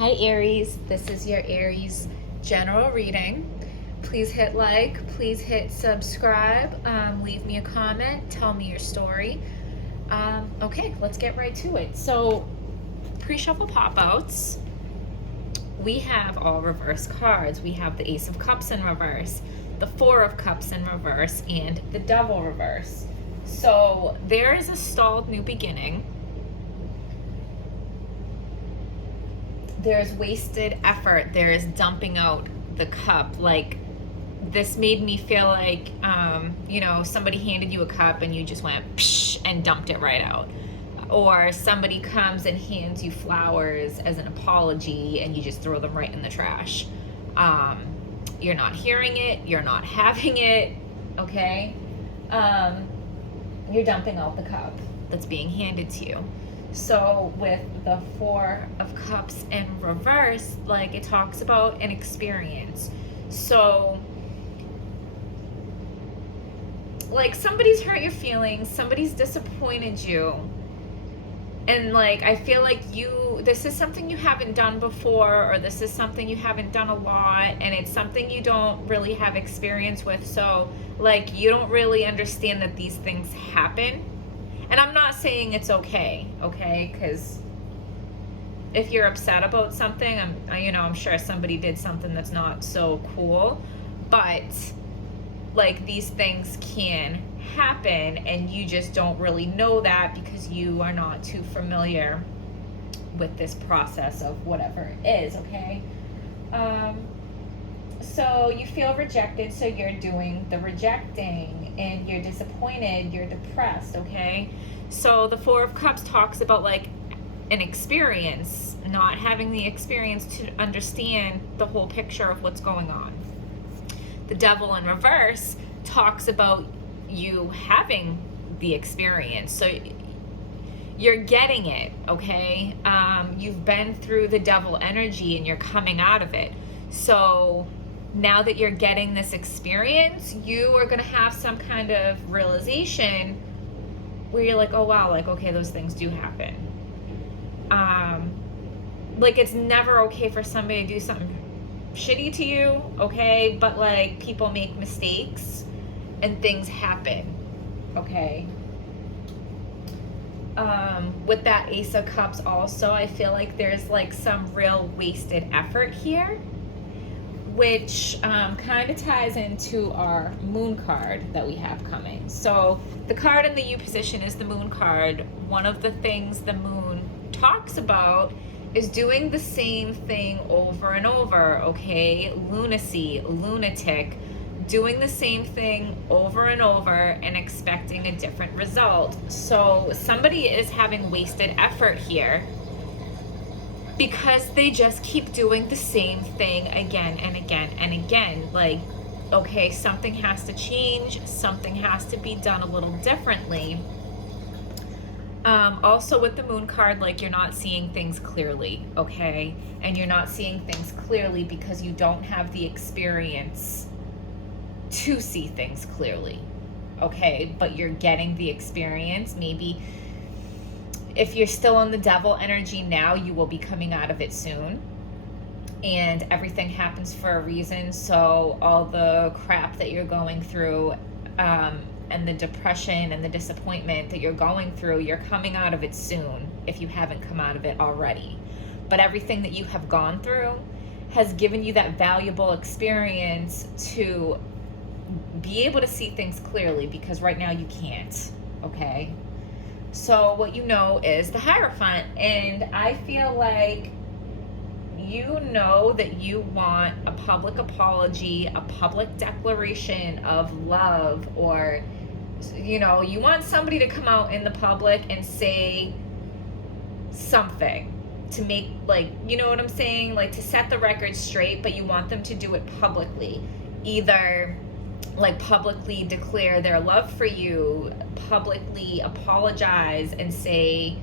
Hi Aries, this is your Aries general reading. Please hit like, please hit subscribe, leave me a comment, tell me your story. Okay, let's get right to it. So, pre-shuffle pop-outs, we have all reverse cards. We have the Ace of Cups in reverse, the Four of Cups in reverse, and the Devil reverse. So there is a stalled new beginning. There's wasted effort. There's dumping out the cup. Like, this made me feel like, somebody handed you a cup and you just went psh and dumped it right out. Or somebody comes and hands you flowers as an apology and you just throw them right in the trash. You're not hearing it. You're not having it. Okay? You're dumping out the cup that's being handed to you. So with the Four of Cups in reverse, like, it talks about an experience. So, like, somebody's hurt your feelings, somebody's disappointed you, and like, I feel like this is something you haven't done before, or this is something you haven't done a lot, and it's something you don't really have experience with. So like, you don't really understand that these things happen. And I'm not saying it's okay, because if you're upset about something, I'm sure somebody did something that's not so cool, but like, these things can happen and you just don't really know that because you are not too familiar with this process of whatever it is, okay? So you feel rejected, so you're doing the rejecting, and you're disappointed, you're depressed, okay? So the Four of Cups talks about like an experience, not having the experience to understand the whole picture of what's going on. The Devil in reverse talks about you having the experience. So you're getting it, okay? You've been through the devil energy and you're coming out of it. So now that you're getting this experience, you are going to have some kind of realization where you're like, oh wow, like, okay, those things do happen. Like, it's never okay for somebody to do something shitty to you, okay? But like, people make mistakes and things happen, okay? With that Ace of Cups also, I feel like there's like some real wasted effort here, which kind of ties into our Moon card that we have coming. So the card in the U position is the Moon card. One of the things the Moon talks about is doing the same thing over and over, okay? Lunacy, lunatic, doing the same thing over and over and expecting a different result. So somebody is having wasted effort here because they just keep doing the same thing again and again and again. Like, okay, something has to change, something has to be done a little differently. Also with the Moon card, like, you're not seeing things clearly, okay? And you're not seeing things clearly because you don't have the experience to see things clearly, okay? But you're getting the experience. Maybe if you're still in the devil energy now, you will be coming out of it soon. And everything happens for a reason. So all the crap that you're going through, and the depression and the disappointment that you're going through, you're coming out of it soon if you haven't come out of it already. But everything that you have gone through has given you that valuable experience to be able to see things clearly, because right now you can't, okay? So what you know is the Hierophant, and I feel like you know that you want a public apology, a public declaration of love, or you want somebody to come out in the public and say something to make, like, you know what I'm saying, like, to set the record straight, but you want them to do it publicly. Either like publicly declare their love for you, publicly apologize and say,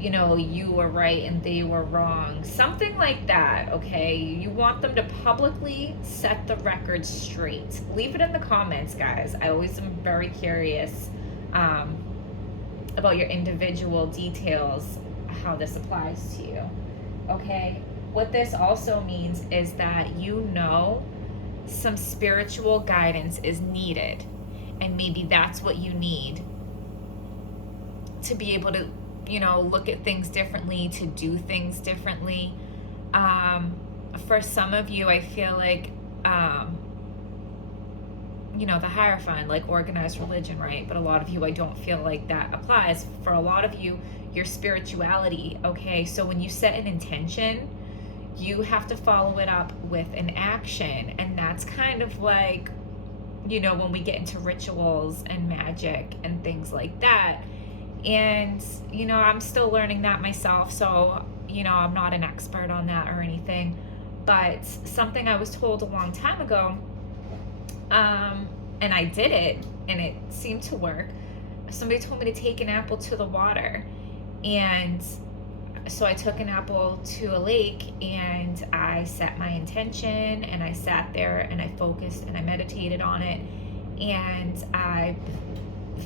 you were right and they were wrong. Something like that, okay? You want them to publicly set the record straight. Leave it in the comments, guys. I always am very curious about your individual details, how this applies to you, okay? what this also means is that some spiritual guidance is needed, and maybe that's what you need to be able to, look at things differently, to do things differently. For some of you, I feel like, the Hierophant, like organized religion, right? But a lot of you, I don't feel like that applies. For a lot of you, your spirituality, okay? So when you set an intention, you have to follow it up with an action. And that's kind of like, when we get into rituals and magic and things like that. And, I'm still learning that myself. So, I'm not an expert on that or anything. But something I was told a long time ago, and I did it, and it seemed to work. Somebody told me to take an apple to the water. And so I took an apple to a lake, and I set my intention, and I sat there, and I focused, and I meditated on it, and I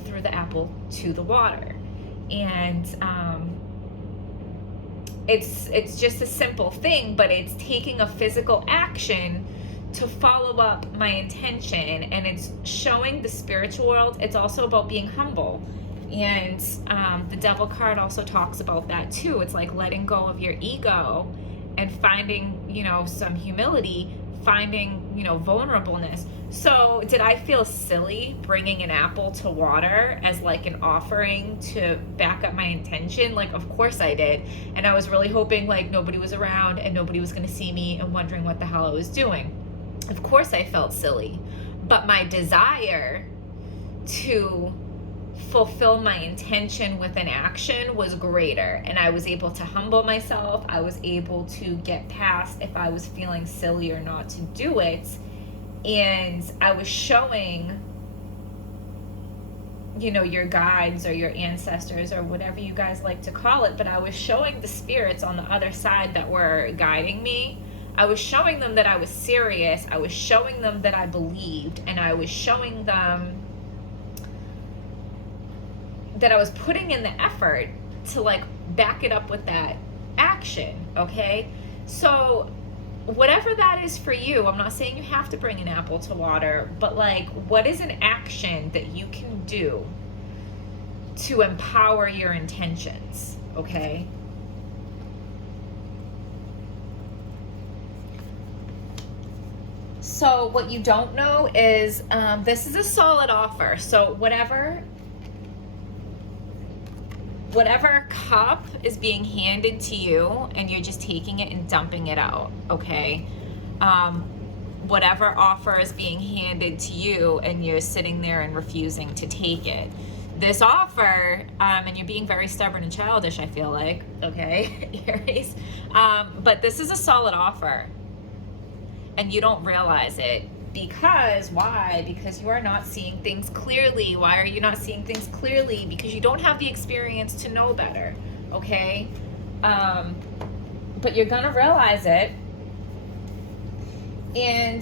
threw the apple to the water. And it's just a simple thing, but it's taking a physical action to follow up my intention, and it's showing the spiritual world. It's also about being humble. And the devil card also talks about that too. It's like letting go of your ego and finding, some humility, finding, vulnerableness. So did I feel silly bringing an apple to water as like an offering to back up my intention? Like, of course I did. And I was really hoping like nobody was around and nobody was going to see me and wondering what the hell I was doing. Of course I felt silly, but my desire to fulfill my intention with an action was greater, and I was able to humble myself. I was able to get past if I was feeling silly or not to do it. And I was showing, your guides or your ancestors or whatever you guys like to call it, but I was showing the spirits on the other side that were guiding me. I was showing them that I was serious. I was showing them that I believed, and I was showing them that I was putting in the effort to like back it up with that action, okay? So whatever that is for you, I'm not saying you have to bring an apple to water, but like, what is an action that you can do to empower your intentions, okay? So what you don't know is this is a solid offer. So whatever cup is being handed to you and you're just taking it and dumping it out, okay? Whatever offer is being handed to you and you're sitting there and refusing to take it. This offer, and you're being very stubborn and childish, I feel like, okay, Aries, but this is a solid offer. And you don't realize it. Because, why? Because you are not seeing things clearly. Why are you not seeing things clearly? Because you don't have the experience to know better, okay? But you're gonna realize it. And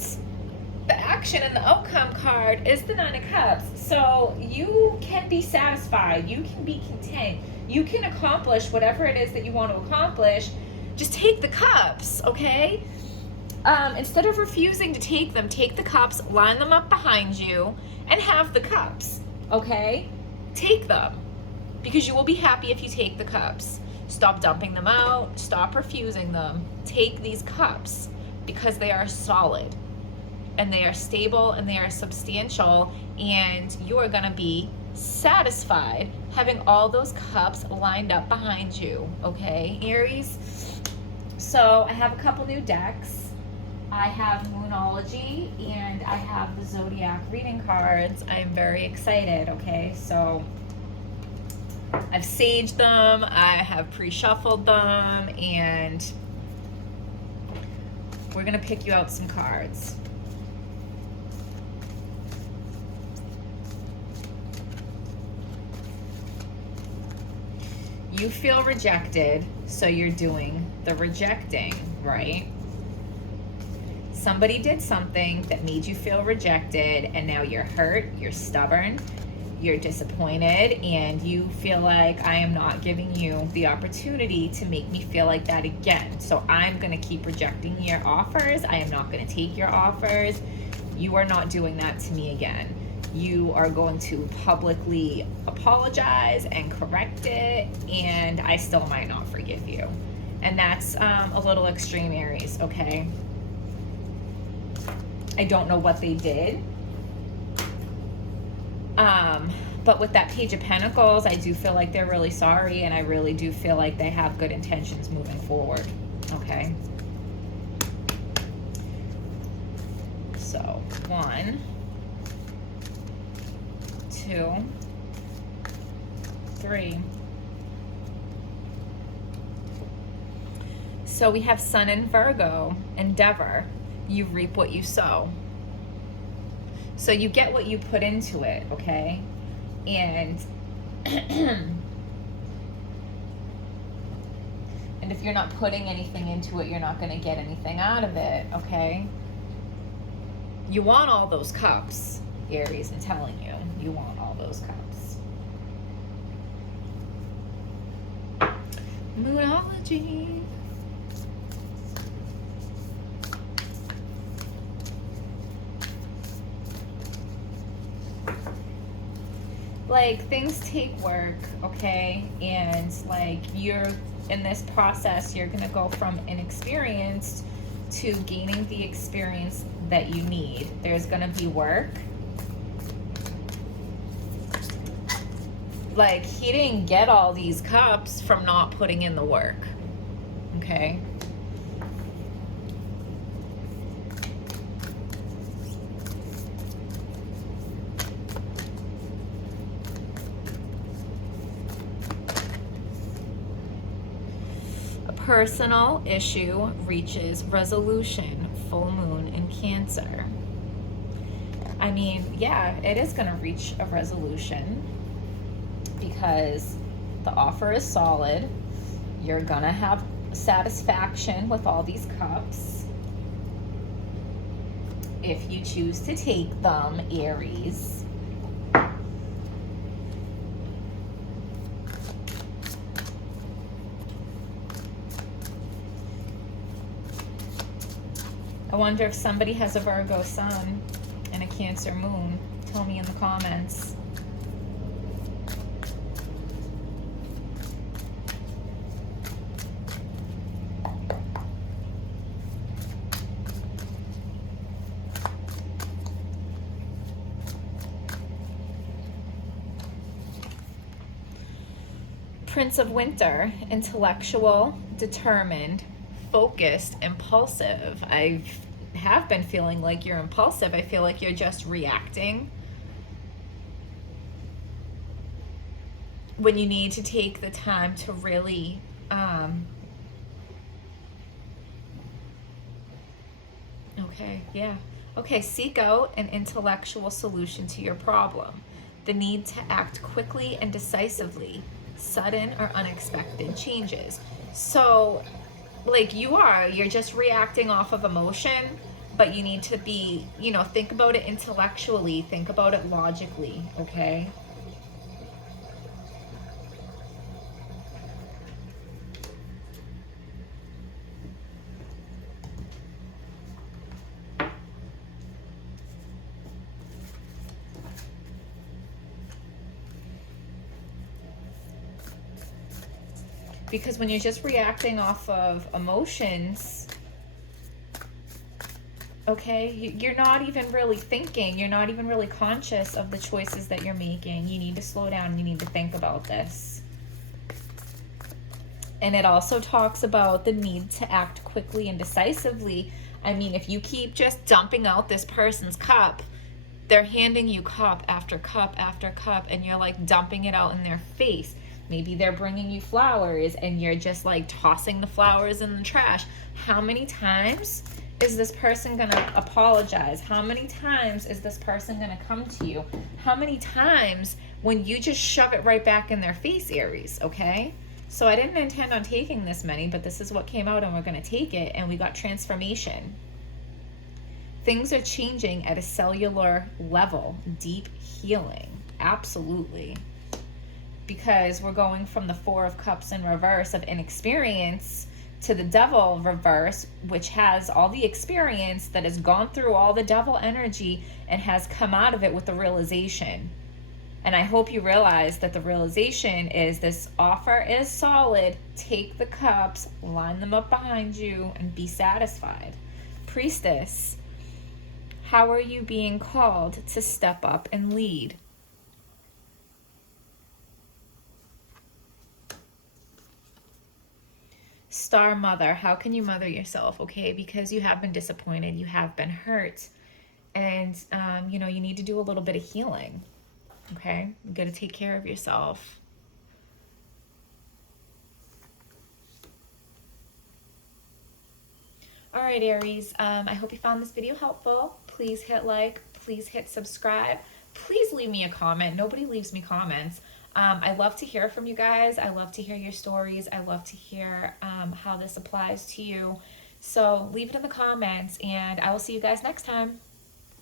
the action and the outcome card is the Nine of Cups. So you can be satisfied. You can be content. You can accomplish whatever it is that you want to accomplish. Just take the cups, okay? Instead of refusing to take them, take the cups, line them up behind you, and have the cups, okay? Take them, because you will be happy if you take the cups. Stop dumping them out, stop refusing them. Take these cups, because they are solid, and they are stable, and they are substantial, and you are gonna be satisfied having all those cups lined up behind you, okay, Aries? So I have a couple new decks. I have Moonology and I have the Zodiac reading cards. I'm very excited, okay? So I've saged them, I have pre-shuffled them, and we're gonna pick you out some cards. You feel rejected, so you're doing the rejecting, right? Somebody did something that made you feel rejected, and now you're hurt, you're stubborn, You're disappointed and you feel like I am not giving you the opportunity to make me feel like that again. So I'm going to keep rejecting your offers. I am not going to take your offers. You are not doing that to me again. You are going to publicly apologize and correct it, and I still might not forgive you. And that's a little extreme, Aries, okay? I don't know what they did. But with that Page of Pentacles, I do feel like they're really sorry, and I really do feel like they have good intentions moving forward, okay? So, 1, 2, 3. So we have Sun in Virgo, Endeavor. You reap what you sow. So you get what you put into it, okay? And and if you're not putting anything into it, you're not going to get anything out of it, okay? You want all those cups, Aries, I'm telling you. You want all those cups. Moonology. Like, things take work, okay? And like, you're in this process, you're gonna go from inexperienced to gaining the experience that you need. There's gonna be work. Like, he didn't get all these cups from not putting in the work, okay? Personal issue reaches resolution, full moon in Cancer. I mean, yeah, it is going to reach a resolution because the offer is solid. You're going to have satisfaction with all these cups if you choose to take them, Aries. I wonder if somebody has a Virgo sun and a Cancer moon. Tell me in the comments. Prince of Winter, intellectual, determined, focused, impulsive. I have been feeling like you're impulsive. I feel like you're just reacting when you need to take the time to really seek out an intellectual solution to your problem. The need to act quickly and decisively, sudden or unexpected changes. So like, you're just reacting off of emotion, but you need to be, think about it intellectually, think about it logically, okay? Because when you're just reacting off of emotions, okay, you're not even really thinking, you're not even really conscious of the choices that you're making. You need to slow down, you need to think about this. And it also talks about the need to act quickly and decisively. I mean, if you keep just dumping out this person's cup, they're handing you cup after cup after cup, and you're like dumping it out in their face. Maybe they're bringing you flowers and you're just like tossing the flowers in the trash. How many times is this person gonna apologize? How many times is this person gonna come to you? How many times when you just shove it right back in their face, Aries, okay? So I didn't intend on taking this many, but this is what came out and we're gonna take it, and we got transformation. Things are changing at a cellular level, deep healing. Absolutely. Because we're going from the Four of Cups in reverse of inexperience to the Devil reverse, which has all the experience, that has gone through all the Devil energy and has come out of it with the realization. And I hope you realize that the realization is this offer is solid. Take the cups, line them up behind you, and be satisfied. Priestess, how are you being called to step up and lead? Star Mother, how can you mother yourself? Okay, because you have been disappointed, you have been hurt, and you know, you need to do a little bit of healing. Okay, you got to take care of yourself. All right, Aries, I hope you found this video helpful. Please hit like, please hit subscribe. Please leave me a comment. Nobody leaves me comments. I love to hear from you guys. I love to hear your stories. I love to hear how this applies to you. So leave it in the comments, and I will see you guys next time.